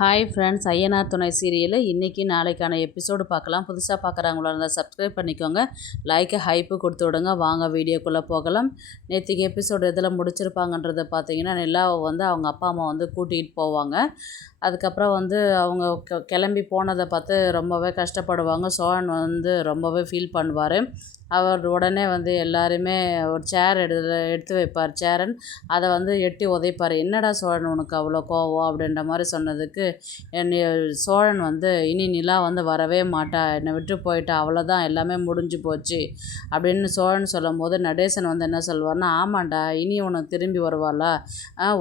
Hi friends, Ayyanar துணை சீரியலில் இன்றைக்கி நாளைக்கான எபிசோடு பார்க்கலாம். புதுசாக பார்க்குறாங்களா இருந்தால் சப்ஸ்கிரைப் பண்ணிக்கோங்க, லைக்கு ஹைப்பு கொடுத்து விடுங்க. வாங்க வீடியோக்குள்ளே போகலாம். நேற்றுக்கு எபிசோடு எதில் முடிச்சிருப்பாங்கன்றதை பார்த்தீங்கன்னா, நிலாவை அவங்க அப்பா அம்மா கூட்டிகிட்டு போவாங்க. அதுக்கப்புறம் அவங்க கிளம்பி போனதை பார்த்து ரொம்பவே கஷ்டப்படுவாங்க. சோழன் ரொம்பவே ஃபீல் பண்ணுவார். அவர் உடனே எல்லாருமே ஒரு சேர் எடுத்து வைப்பார். சேரன் அதை எட்டி உதைப்பார். என்னடா சோழன் உனக்கு அவ்வளோ கோவம் அப்படின்ற மாதிரி சொன்னதுக்கு, சோழன் இனி நிலா வரவே மாட்டா, என்னை விட்டு போயிட்டா, அவ்வளோதான், எல்லாமே முடிஞ்சு போச்சு அப்படின்னு சோழன் சொல்லும் போது நடேசன் என்ன சொல்வார்னா, ஆமாண்டா, இனி உனக்கு திரும்பி வருவாளா?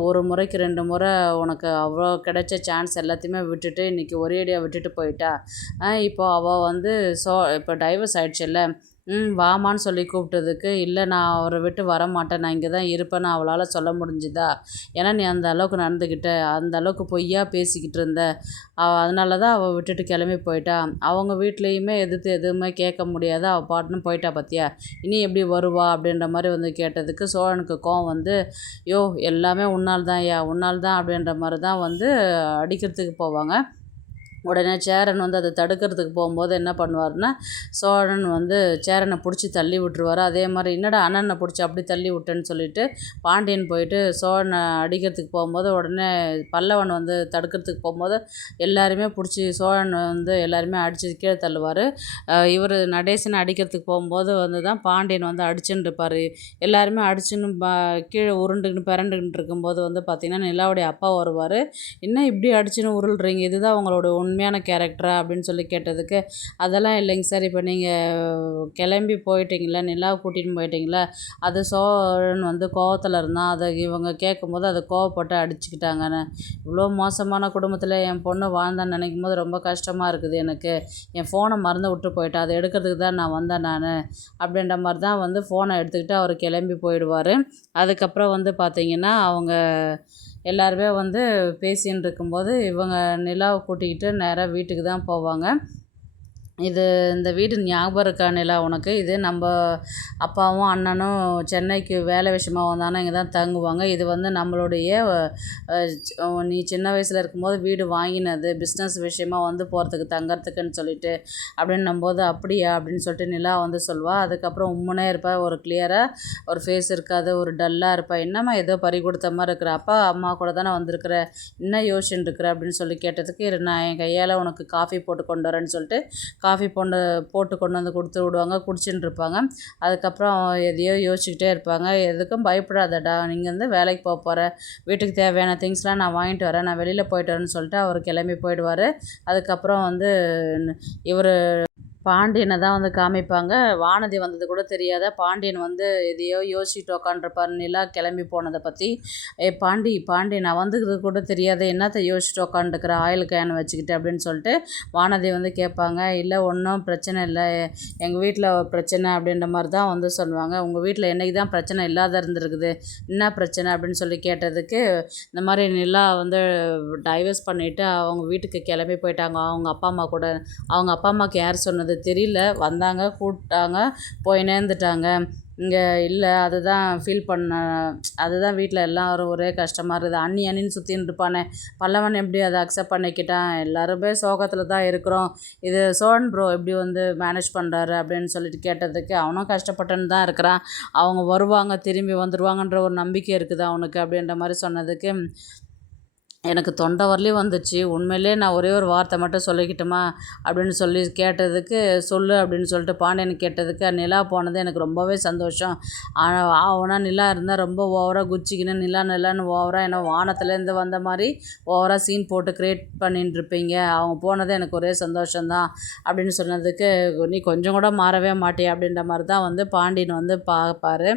ஒரு முறைக்கு 2 முறை உனக்கு அவ்வளோ கிடைச்ச சான்ஸ் எல்லாத்தையுமே விட்டுட்டு இன்றைக்கி ஒரேடியாக விட்டுட்டு போயிட்டா. இப்போ அவள் இப்போ டைவர்ஸ் ஆயிடுச்சுல்ல, வாமான்னு சொல்லி கூப்பிட்டதுக்கு, இல்லை நான் அவரை விட்டு வரமாட்டேன், நான் இங்கே தான் இருப்பேன்னு அவளால் சொல்ல முடிஞ்சுதா? ஏன்னா நீ அந்த அளவுக்கு நடந்துக்கிட்ட, அந்த அளவுக்கு பொய்யா பேசிக்கிட்டு இருந்த, அதனால தான் அவள் விட்டுட்டு கிளம்பி போயிட்டா. அவங்க வீட்லேயுமே எதிர்த்து எதுவுமே கேட்க முடியாது, அவள் பாட்டுன்னு போயிட்டா பார்த்தியா, இனி எப்படி வருவா அப்படின்ற மாதிரி கேட்டதுக்கு சோழனுக்கு கோவம் யோ எல்லாமே உன்னால் தான் உன்னால் தான் அப்படின்ற மாதிரி தான் அடிக்கிறதுக்கு போவாங்க. உடனே சேரன் அதை தடுக்கிறதுக்கு போகும்போது என்ன பண்ணுவார்னா, சோழன் சேரனை பிடிச்சி தள்ளி விட்டுருவார். அதே மாதிரி என்னடா அண்ணனை பிடிச்சி அப்படி தள்ளி விட்டேன்னு சொல்லிட்டு பாண்டியன் போயிட்டு சோழனை அடிக்கிறதுக்கு போகும்போது, உடனே பல்லவன் தடுக்கிறதுக்கு போகும்போது எல்லாருமே பிடிச்சி சோழன் எல்லாருமே அடித்து கீழே தள்ளுவார். இவர் நடேசனை அடிக்கிறதுக்கு போகும்போது தான் பாண்டியன் அடிச்சுன்னு இருப்பார். எல்லாருமே அடிச்சுன்னு கீழே உருண்டுக்கின்னு பிறண்டுக்கிட்டு இருக்கும்போது பார்த்திங்கன்னா நிலாவுடைய அப்பா வருவார். என்ன இப்படி அடிச்சுன்னு உருள்றீங்க, இதுதான் உங்களோட உண்மையான கேரக்டரா அப்படின்னு சொல்லி கேட்டதுக்கு, அதெல்லாம் இல்லைங்க சார், இப்போ நீங்கள் கிளம்பி போயிட்டீங்களா, நிலாவை கூட்டிகிட்டு போயிட்டீங்களா, அது சோழன் கோவத்தில் இருந்தான், அதை இவங்க கேட்கும்போது அதை கோவப்பட்டு அடிச்சுக்கிட்டாங்கன்னு. இவ்வளோ மோசமான குடும்பத்தில் என் பொண்ணு வாழ்ந்தான்னு நினைக்கும் போது ரொம்ப கஷ்டமாக இருக்குது எனக்கு. என் ஃபோனை மறந்து விட்டு போயிட்டேன், அதை எடுக்கிறதுக்கு தான் நான் வந்தேன் நான் அப்படின்ற மாதிரி தான் ஃபோனை எடுத்துக்கிட்டு அவர் கிளம்பி போயிடுவார். அதுக்கப்புறம் பார்த்திங்கன்னா அவங்க எல்லாருமே பேசின்னு இருக்கும்போது இவங்க நிலாவை கூட்டிக்கிட்டு நேராக வீட்டுக்கு தான் போவாங்க. இந்த வீடு ஞாபகம் இருக்கா நிலா உனக்கு? இது நம்ம அப்பாவும் அண்ணனும் சென்னைக்கு வேலை விஷயமா வந்தாங்கன்னா இங்கே தான் தங்குவாங்க. இது நம்மளுடைய நீ சின்ன வயசில் இருக்கும்போது வீடு வாங்கினது, பிஸ்னஸ் விஷயமா போகிறதுக்கு தங்கறதுக்குன்னு சொல்லிட்டு அப்படின்னும்போது, அப்படியா அப்படின்னு சொல்லிட்டு நிலா சொல்வாள். அதுக்கப்புறம் உம்முனே இருப்பா, ஒரு கிளியராக ஒரு ஃபேஸ் இருக்காது, ஒரு டல்லாக இருப்பா. என்னம்மா ஏதோ பறி கொடுத்த மாதிரி இருக்கிற, அப்பா அம்மா கூட தானே வந்திருக்கிற, என்ன யோசிச்சுட்டு இருக்கிற அப்படின்னு சொல்லி கேட்டதுக்கு, நான் என் கையால் உனக்கு காஃபி போட்டு கொண்டு வரேன்னு சொல்லிட்டு காஃபி போட்டு கொண்டு கொடுத்து விடுவாங்க. குடிச்சுட்டு இருப்பாங்க. அதுக்கப்புறம் எதையோ யோசிச்சுக்கிட்டே இருப்பாங்க. எதுக்கும் பயப்படாதடா, நீங்கள் வேலைக்கு போகிற, வீட்டுக்கு தேவையான திங்ஸ்லாம் நான் வாங்கிட்டு வரேன், நான் வெளியில் போயிட்டு வரேன்னு சொல்லிட்டு அவர் கிளம்பி போயிடுவார். அதுக்கப்புறம் இவர் பாண்டியனை தான் காமிப்பாங்க. வானதி வந்தது கூட தெரியாத பாண்டியன் எதையோ யோசிச்சுட்டு உக்காண்டிருப்பார் நிலா கிளம்பி போனதை பற்றி. பாண்டி நான் வந்தது கூட தெரியாத, என்னத்தை யோசிச்சுட்டு உக்காண்டுக்கிற ஆயில் கேன் வச்சுக்கிட்டு அப்படின்னு சொல்லிட்டு வானதி கேட்பாங்க. இல்லை ஒன்றும் பிரச்சனை இல்லை, எங்கள் வீட்டில் பிரச்சனை அப்படின்ற மாதிரி தான் சொல்லுவாங்க. உங்கள் வீட்டில் என்றைக்கு தான் பிரச்சனை இல்லாத இருந்திருக்குது, என்ன பிரச்சனை அப்படின்னு சொல்லி கேட்டதுக்கு, இந்த மாதிரி நிலா டைவர்ஸ் பண்ணிவிட்டு அவங்க வீட்டுக்கு கிளம்பி போயிட்டாங்க அவங்க அப்பா அம்மா கூட. அவங்க அப்பா அம்மாவுக்கு யார் சொன்னது தெரியல, வந்தாங்க, கூப்பிட்டாங்க, போய் நேர்ந்துட்டாங்க. இங்கே இல்லை, அதுதான் ஃபீல் பண்ண, அதுதான் வீட்டில் எல்லோரும் ஒரே கஷ்டமாக இருக்குது. அண்ணின்னு சுற்றின்னு இருப்பானே பல்லவன் எப்படி அதை அக்செப்ட் பண்ணிக்கிட்டான், எல்லாருமே சோகத்தில் தான் இருக்கிறோம், இது சோழன் ப்ரோ எப்படி மேனேஜ் பண்ணுறாரு அப்படின்னு சொல்லிட்டு கேட்டதுக்கு, அவனும் கஷ்டப்பட்டுன்னு தான் இருக்கிறான், அவங்க வருவாங்க, திரும்பி வந்துடுவாங்கன்ற ஒரு நம்பிக்கை இருக்குது அவனுக்கு அப்படின்ற மாதிரி சொன்னதுக்கு, எனக்கு தொண்டை வரலையும் வந்துச்சு. உண்மையிலே நான் ஒரே ஒரு வார்த்தை மட்டும் சொல்லிக்கிட்டுமா அப்படின்னு சொல்லி கேட்டதுக்கு, சொல்லு அப்படின்னு சொல்லிட்டு பாண்டியன் கேட்டதுக்கு, நிலா போனது எனக்கு ரொம்பவே சந்தோஷம். ஆனால் நிலா இருந்தால் ரொம்ப ஓவராக குச்சிக்கின்னு நிலான்னு ஓவராக என்ன வானத்துலேருந்து வந்த மாதிரி ஓவராக சீன் போட்டு க்ரியேட் பண்ணிட்டு இருப்பீங்க, அவங்க போனது எனக்கு ஒரே சந்தோஷம்தான் அப்படின்னு சொன்னதுக்கு, நீ கொஞ்சம் கூட மாறவே மாட்டியா அப்படின்ற மாதிரி தான் பாண்டியன் பார்ப்பார்.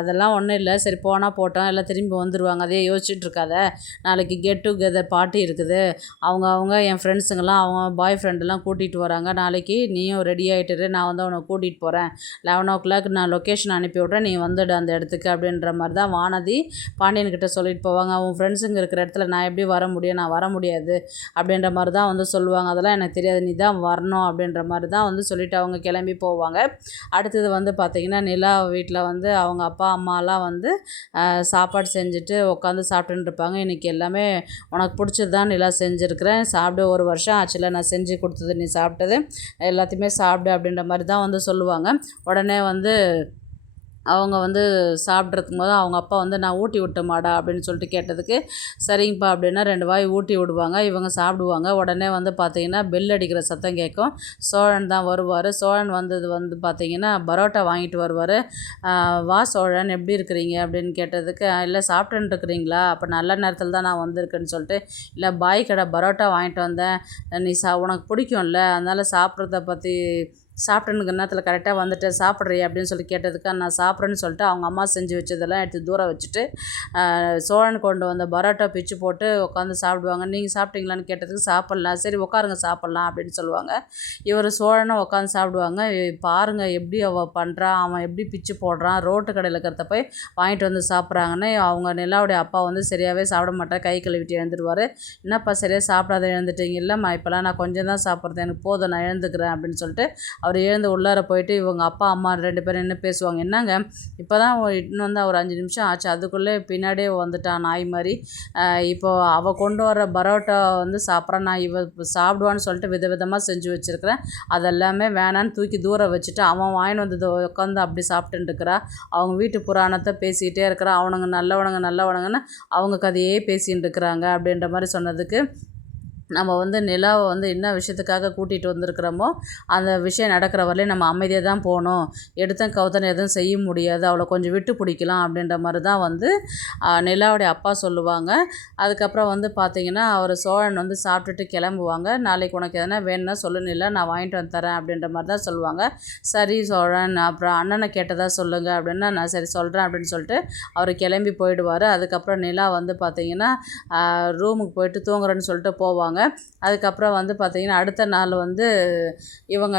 அதெல்லாம் ஒன்றும் இல்லை, சரி போனால் போட்டோம், எல்லாம் திரும்பி வந்துடுவாங்க, அதே யோசிச்சுட்டு இருக்காத, நாளைக்கு கெட் டுகெதர் பார்ட்டி இருக்குது, அவங்க என் ஃப்ரெண்ட்ஸுங்கெல்லாம் அவங்க பாய் ஃப்ரெண்டெல்லாம் கூட்டிகிட்டு வராங்க, நாளைக்கு நீயும் ரெடி ஆகிட்டுரு, நான் உன்னை கூட்டிகிட்டு போகிறேன், 11 o'clock நான் லொக்கேஷன் அனுப்பி விட்றேன், நீ வந்துடு அந்த இடத்துக்கு அப்படின்ற மாதிரி தான் வானதி பாண்டியன்கிட்ட சொல்லிட்டு போவாங்க. அவன் ஃப்ரெண்ட்ஸுங்க இருக்கிற இடத்துல நான் எப்படி வர முடியும், நான் வர முடியாது அப்படின்ற மாதிரி தான் சொல்லுவாங்க. அதெல்லாம் எனக்கு தெரியாது, நீ தான் வரணும் அப்படின்ற மாதிரி தான் சொல்லிவிட்டு அவங்க கிளம்பி போவாங்க. அடுத்தது பார்த்திங்கன்னா நிலா வீட்டில் அவங்க அப்பா அம்மாலாம் சாப்பாடு செஞ்சுட்டு உட்காந்து சாப்பிட்டுன்னு இருப்பாங்க. இன்றைக்கி எல்லாமே எல்லாமே உனக்கு பிடிச்சது தான் நிலா செஞ்சுருக்கிறேன், சாப்பிடு, 1 வருஷம் ஆச்சுல நான் செஞ்சு கொடுத்தது, நீ சாப்பிட்டது எல்லாத்தையுமே சாப்பிடு அப்படின்ற மாதிரி தான் வந்து சொல்லுவாங்க. உடனே வந்து அவங்க வந்து சாப்பிட்ருக்கும் போது அவங்க அப்பா வந்து நான் ஊட்டி விட்டோமாடா அப்படின்னு சொல்லிட்டு கேட்டதுக்கு சரிங்கப்பா அப்படின்னா 2 வாய் ஊட்டி விடுவாங்க. இவங்க சாப்பிடுவாங்க. உடனே வந்து பார்த்திங்கன்னா பெல் அடிக்கிற சத்தம் கேட்கும். சோழன் தான் வருவார். சோழன் வந்தது வந்து பார்த்திங்கன்னா பரோட்டா வாங்கிட்டு வருவார். வா சோழன் எப்படி இருக்கிறீங்க அப்படின்னு கேட்டதுக்கு இல்லை சாப்பிட்டுன்னு இருக்கிறீங்களா, அப்போ நல்ல நேரத்தில் தான் நான் வந்திருக்கேன்னு சொல்லிட்டு, இல்லை பாய் கடை பரோட்டா வாங்கிட்டு வந்தேன், நீ உனக்கு பிடிக்கும்ல அதனால் சாப்பிட்றத பற்றி சாப்பிட்டேனுக்கு நேரத்தில் கரெக்டாக வந்துட்டு சாப்பிட்றியா அப்படின்னு சொல்லி கேட்டதுக்கு நான் சாப்பிட்றேன்னு சொல்லிட்டு அவங்க அம்மா செஞ்சு வச்சதெல்லாம் எடுத்து தூரம் வச்சுட்டு சோழன் கொண்டு வந்த பரோட்டா பிச்சு போட்டு உட்காந்து சாப்பிடுவாங்க. நீங்கள் சாப்பிட்டீங்களான்னு கேட்டதுக்கு சாப்பிட்லாம், சரி உட்காருங்க சாப்பிட்லாம் அப்படின்னு சொல்லுவாங்க. இவர் சோழனை உட்காந்து சாப்பிடுவாங்க. பாருங்கள் எப்படி அவள் பண்ணுறான், அவன் எப்படி பிச்சு போடுறான், ரோட்டு கடையில் இருக்கிறத போய் வாங்கிட்டு வந்து சாப்பிட்றாங்கன்னு அவங்க நிலாவுடைய அப்பா வந்து சரியாகவே சாப்பிட மாட்டார், கை கழுவிட்டு எழுந்துருவார். என்னப்பா சரியாக சாப்பிடாத எழுந்துட்டீங்க, இல்லைம்மா இப்போலாம் நான் கொஞ்சம் தான் சாப்பிட்றது, எனக்கு போதும் நான் எழுந்துக்கிறேன் அப்படின்னு சொல்லிட்டு அவர் எழுந்து உள்ளார போயிட்டு இவங்க அப்பா அம்மா 2 பேரும் என்ன பேசுவாங்க, என்னங்க இப்போ தான் இன்னும் வந்து ஒரு 5 நிமிஷம் ஆச்சு, அதுக்குள்ளே பின்னாடியே வந்துட்டான் நாய் மாதிரி, இப்போது அவள் கொண்டு வர பரோட்டா வந்து சாப்பிட்றான், நான் சாப்பிடுவான்னு சொல்லிட்டு விதவிதமாக செஞ்சு வச்சுருக்கிறேன், அதெல்லாமே வேணான்னு தூக்கி தூரம் வச்சுட்டு அவன் வாங்கிட்டு வந்து உட்காந்து அப்படி சாப்பிட்டுட்டு இருக்கிறா. அவங்க வீட்டு புராணத்தை பேசிக்கிட்டே இருக்கிறா. அவனுங்க நல்லவனுங்கன்னு அவங்க கதையே பேசிகிட்டு இருக்கிறாங்க அப்படின்ற மாதிரி சொன்னதுக்கு நம்ம வந்து நிலாவை வந்து என்ன விஷயத்துக்காக கூட்டிகிட்டு வந்திருக்கிறோமோ அந்த விஷயம் நடக்கிற வரலையும் நம்ம அமைதியாக தான் போகணும், எடுத்தேன் கவுத்தனை எதுவும் செய்ய முடியாது, அவளை கொஞ்சம் விட்டு பிடிக்கலாம் அப்படின்ற மாதிரி தான் வந்து நிலாவுடைய அப்பா சொல்லுவாங்க. அதுக்கப்புறம் வந்து பார்த்திங்கன்னா அவர் சோழன் வந்து சாப்பிட்டுட்டு கிளம்புவாங்க. நாளைக்கு உனக்கு எதனா வேணும்னா சொல்லு நிலா, நான் வாங்கிட்டு வந்து தரேன் அப்படின்ற மாதிரி தான் சொல்லுவாங்க. சரி சோழன், அப்புறம் அண்ணனை கேட்டதா சொல்லுங்கள் அப்படின்னா நான் சரி சொல்கிறேன் அப்படின்னு சொல்லிட்டு அவர் கிளம்பி போயிடுவார். அதுக்கப்புறம் நிலா வந்து பார்த்திங்கன்னா ரூமுக்கு போயிட்டு தூங்குறேன்னு சொல்லிட்டு போவாங்க. அதுக்கப்புறம் வந்து பார்த்திங்கன்னா அடுத்த நாள் வந்து இவங்க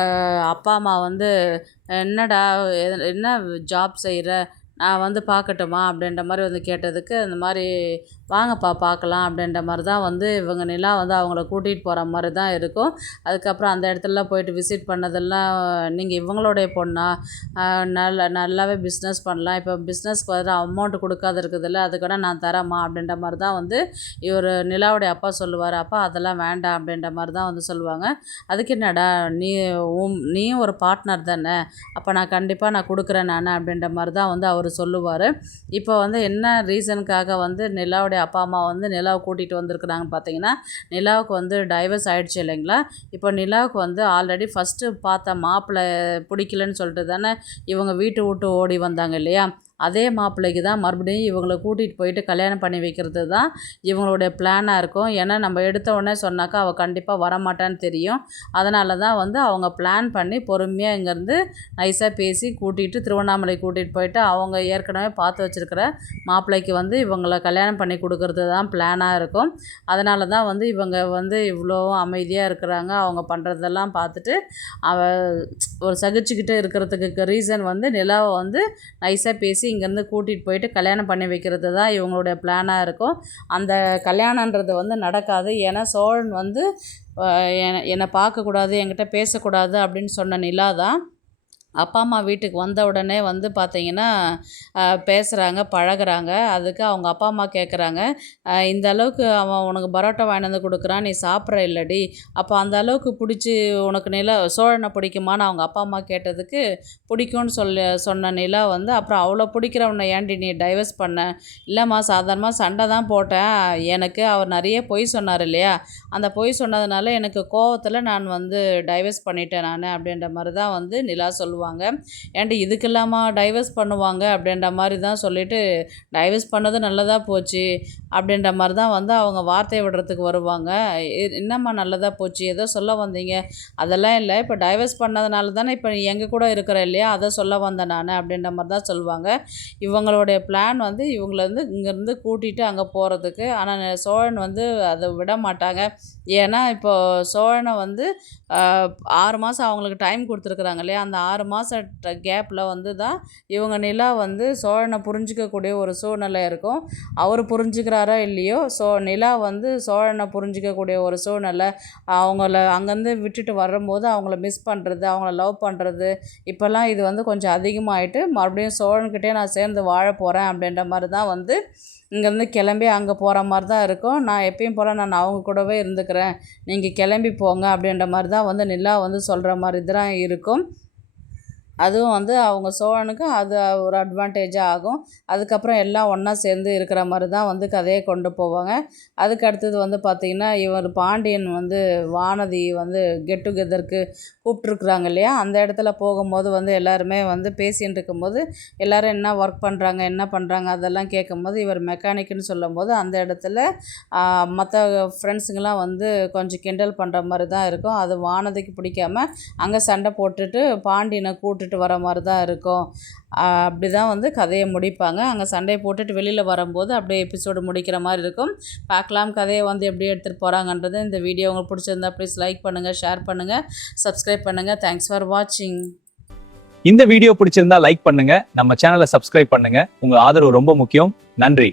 அப்பா அம்மா வந்து என்னடா என்ன ஜாப் செய்கிற, நான் வந்து பார்க்கட்டுமா அப்படின்ற மாதிரி வந்து கேட்டதுக்கு இந்த மாதிரி வாங்கப்பா பார்க்கலாம் அப்படின்ற மாதிரி தான் வந்து இவங்க நிலா வந்து அவங்கள கூட்டிகிட்டு போகிற மாதிரி தான் இருக்கும். அதுக்கப்புறம் அந்த இடத்துலலாம் போயிட்டு விசிட் பண்ணதெல்லாம் நீங்கள் இவங்களுடைய பொண்ணா, நல்லாவே பிஸ்னஸ் பண்ணலாம், இப்போ பிஸ்னஸ்க்கு வர அமௌண்ட்டு கொடுக்காத இருக்குதில்ல அதுக்கூட நான் தரேம்மா அப்படின்ற மாதிரி தான் வந்து இவர் நிலாவுடைய அப்பா சொல்லுவார். அப்பா அதெல்லாம் வேண்டாம் அப்படின்ற மாதிரி தான் வந்து சொல்லுவாங்க. அதுக்கு என்னடா நீயும் ஒரு பார்ட்னர் தானே, அப்போ நான் கண்டிப்பாக நான் கொடுக்குறேன் நான் அப்படின்ற மாதிரி தான் வந்து அவர் சொல்லுவார். இப்போ வந்து என்ன ரீசனுக்காக வந்து நிலாவுடைய அப்பா அம்மா வந்து நிலாவை கூட்டிகிட்டு வந்திருக்குறாங்க பார்த்தீங்கன்னா, நிலாவுக்கு வந்து டைவர்ஸ் ஆகிடுச்சு இல்லைங்களா. இப்போ நிலாவுக்கு வந்து ஆல்ரெடி ஃபஸ்ட்டு பார்த்த மாப்பிள்ளை பிடிக்கலன்னு சொல்லிட்டு தானே இவங்க வீட்டை விட்டு ஓடி வந்தாங்க இல்லையா, அதே மாப்பிள்ளைக்கு தான் மறுபடியும் இவங்களை கூட்டிகிட்டு போயிட்டு கல்யாணம் பண்ணி வைக்கிறது தான் இவங்களுடைய பிளானாக இருக்கும். ஏன்னா நம்ம எடுத்த உடனே சொன்னாக்கா அவள் கண்டிப்பாக வரமாட்டான்னு தெரியும். அதனால தான் வந்து அவங்க பிளான் பண்ணி பொறுமையாக இங்கேருந்து நைஸாக பேசி கூட்டிகிட்டு திருவண்ணாமலை கூட்டிகிட்டு போயிட்டு அவங்க ஏற்கனவே பார்த்து வச்சுருக்கிற மாப்பிள்ளைக்கு வந்து இவங்களை கல்யாணம் பண்ணி கொடுக்கறது தான் பிளானாக இருக்கும். அதனால தான் வந்து இவங்க வந்து இவ்வளோ அமைதியாக இருக்கிறாங்க. அவங்க பண்ணுறதெல்லாம் பார்த்துட்டு ஒரு சகிச்சுக்கிட்டு இருக்கிறதுக்கு ரீசன் வந்து நிலாவை வந்து நைஸாக பேசி இங்கேருந்து கூட்டிகிட்டு போயிட்டு கல்யாணம் பண்ணி வைக்கிறது தான் இவங்களுடைய பிளானாக இருக்கும். அந்த கல்யாணன்றது வந்து நடக்காது. ஏன்னா சோழன் வந்து என்னை பார்க்கக்கூடாது, என்கிட்ட பேசக்கூடாது அப்படின்னு சொன்ன நிலா தான் அப்பா அம்மா வீட்டுக்கு வந்த உடனே வந்து பார்த்திங்கன்னா பேசுகிறாங்க, பழகுறாங்க. அதுக்கு அவங்க அப்பா அம்மா கேட்குறாங்க, இந்த அளவுக்கு அவன் உனக்கு பரோட்டா வாங்கிட்டு வந்து கொடுக்குறான், நீ சாப்பிட்ற இல்லடி, அப்போ அந்த அளவுக்கு பிடிச்சி உனக்கு நிலா சோழனை பிடிக்குமான்னு அவங்க அப்பா அம்மா கேட்டதுக்கு பிடிக்கும்னு சொன்ன நிலா வந்து அப்புறம் அவ்வளோ பிடிக்கிறவனை ஏன்டி நீ டைவர்ஸ் பண்ண, இல்லைம்மா சாதாரணமாக சண்டை தான் போட்டேன், எனக்கு அவர் நிறைய பொய் சொன்னார் இல்லையா, அந்த பொய் சொன்னதுனால எனக்கு கோவத்தில் நான் வந்து டைவர்ஸ் பண்ணிட்டேன் நான் அப்படின்ற மாதிரி தான் வந்து நிலா சொல்லுவாங்க. ஏன்டி இதுக்கெல்லாமா டைவர்ஸ் பண்ணுவாங்க அப்படின்ற மாதிரி தான் சொல்லிவிட்டு டைவர்ஸ் பண்ணது நல்லதாக போச்சு அப்படின்ற மாதிரி தான் வந்து அவங்க வார்த்தை விடுறதுக்கு வருவாங்க. என்னம்மா நல்லதாக போச்சு, ஏதோ சொல்ல வந்தீங்க, அதெல்லாம் இல்லை, இப்போ டைவர்ஸ் பண்ணதுனால தானே இப்போ எங்கள் கூட இருக்கிற இல்லையா, அதை சொல்ல வந்தேன் நான் அப்படின்ற மாதிரி தான் சொல்லுவாங்க. இவங்களுடைய பிளான் வந்து இவங்கள வந்து இங்கேருந்து கூட்டிகிட்டு அங்கே போகிறதுக்கு. ஆனால் சோழன் வந்து அதை விட மாட்டாங்க. ஏன்னா இப்போ சோழனை வந்து 6 மாதம் அவங்களுக்கு டைம் கொடுத்துருக்குறாங்க இல்லையா, அந்த 6 மாதம் கேப்பில் வந்து தான் இவங்க நிலா வந்து சோழனை புரிஞ்சிக்கக்கூடிய ஒரு சூழ்நிலை இருக்கும். அவர் புரிஞ்சுக்கிறாரோ இல்லையோ, நிலா வந்து சோழனை புரிஞ்சிக்கக்கூடிய ஒரு சூழ்நிலை. அவங்கள அங்கேருந்து விட்டுட்டு வரும்போது அவங்கள மிஸ் பண்ணுறது, அவங்கள லவ் பண்ணுறது, இப்போல்லாம் இது வந்து கொஞ்சம் அதிகமாகிட்டு மறுபடியும் சோழன்கிட்டே நான் சேர்ந்து வாழ போகிறேன் அப்படின்ற மாதிரி தான் வந்து இங்கேருந்து கிளம்பி அங்கே போகிற மாதிரி தான் இருக்கும். நான் எப்பயும் போல் நான் அவங்க கூடவே இருந்துக்கிறேன், நீங்கள் கிளம்பி போங்க அப்படின்ற மாதிரி தான் வந்து நிலா வந்து சொல்கிற மாதிரி தான் இருக்கும். அதுவும் வந்து அவங்க சோழனுக்கு அது ஒரு அட்வான்டேஜாக ஆகும். அதுக்கப்புறம் எல்லாம் ஒன்றா சேர்ந்து இருக்கிற மாதிரி தான் வந்து கதையை கொண்டு போவாங்க. அதுக்கு அடுத்தது வந்து பார்த்திங்கன்னா, இவர் பாண்டியன் வந்து வானதி வந்து கெட் டுகெதருக்கு கூப்பிட்ருக்குறாங்க இல்லையா, அந்த இடத்துல போகும்போது வந்து எல்லாருமே வந்து பேசின்னு இருக்கும்போது எல்லோரும் என்ன ஒர்க் பண்ணுறாங்க அதெல்லாம் கேட்கும்போது இவர் மெக்கானிக்குன்னு சொல்லும்போது அந்த இடத்துல மற்ற ஃப்ரெண்ட்ஸுங்கெலாம் வந்து கொஞ்சம் கிண்டல் பண்ணுற மாதிரி தான் இருக்கும். அது வானதிக்கு பிடிக்காம அங்கே சண்டை போட்டுட்டு பாண்டியனை கூட்டுட்டு வர மாதிரி தான் இருக்கும். அப்படி தான் வந்து கதையை முடிப்பாங்க. அங்கே சண்டையை போட்டுட்டு வெளியில் வரும்போது அப்படியே எபிசோடு முடிக்கிற மாதிரி இருக்கும். பார்க்கலாம் கதையை வந்து எப்படி எடுத்துகிட்டு போகிறாங்கன்றது. இந்த வீடியோ உங்களுக்கு பிடிச்சிருந்தா ப்ளீஸ் லைக் பண்ணுங்கள், ஷேர் பண்ணுங்கள், சப்ஸ்கிரைப் பண்ணுங்கள். தேங்க்ஸ் ஃபார் வாட்சிங். இந்த வீடியோ பிடிச்சிருந்தா லைக் பண்ணுங்க, நம்ம சேனலை சப்ஸ்கிரைப் பண்ணுங்க. உங்க ஆதரவு ரொம்ப முக்கியம். நன்றி.